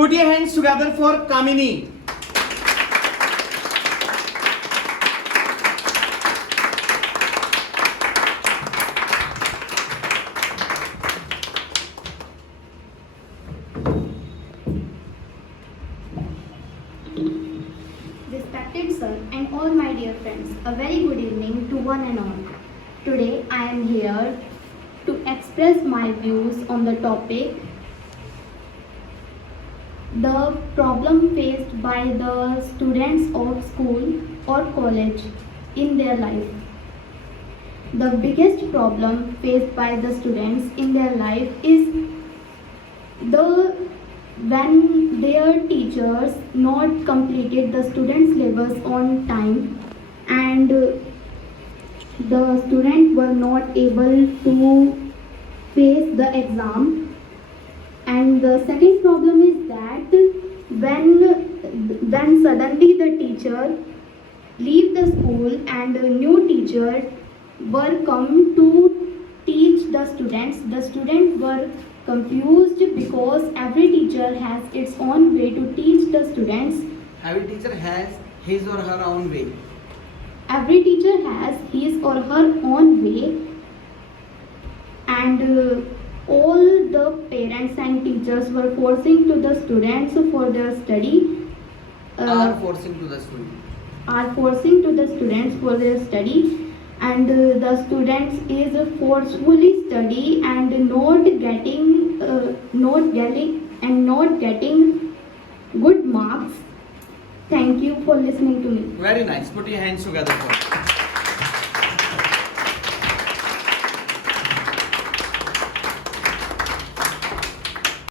Put your hands together for Kamini. Respected sir and all my dear friends, a very good evening to one and all. Today I am here to express my views on the topic the problem faced by the students of school or college in their life. The biggest problem faced by the students in their life is when their teachers not completed the students' syllabus on time and the students were not able to face the exam. And the second problem is that when suddenly the teacher leave the school and a new teacher were come to teach the students were confused because every teacher has its own way to teach the students. Every teacher has his or her own way. Every teacher has his or her own way, and all the parents and teachers were forcing to the students for their study. Are forcing to the students for their study, and the students is forcefully study and not getting good marks. Thank you for listening to me. Very nice. Put your hands together for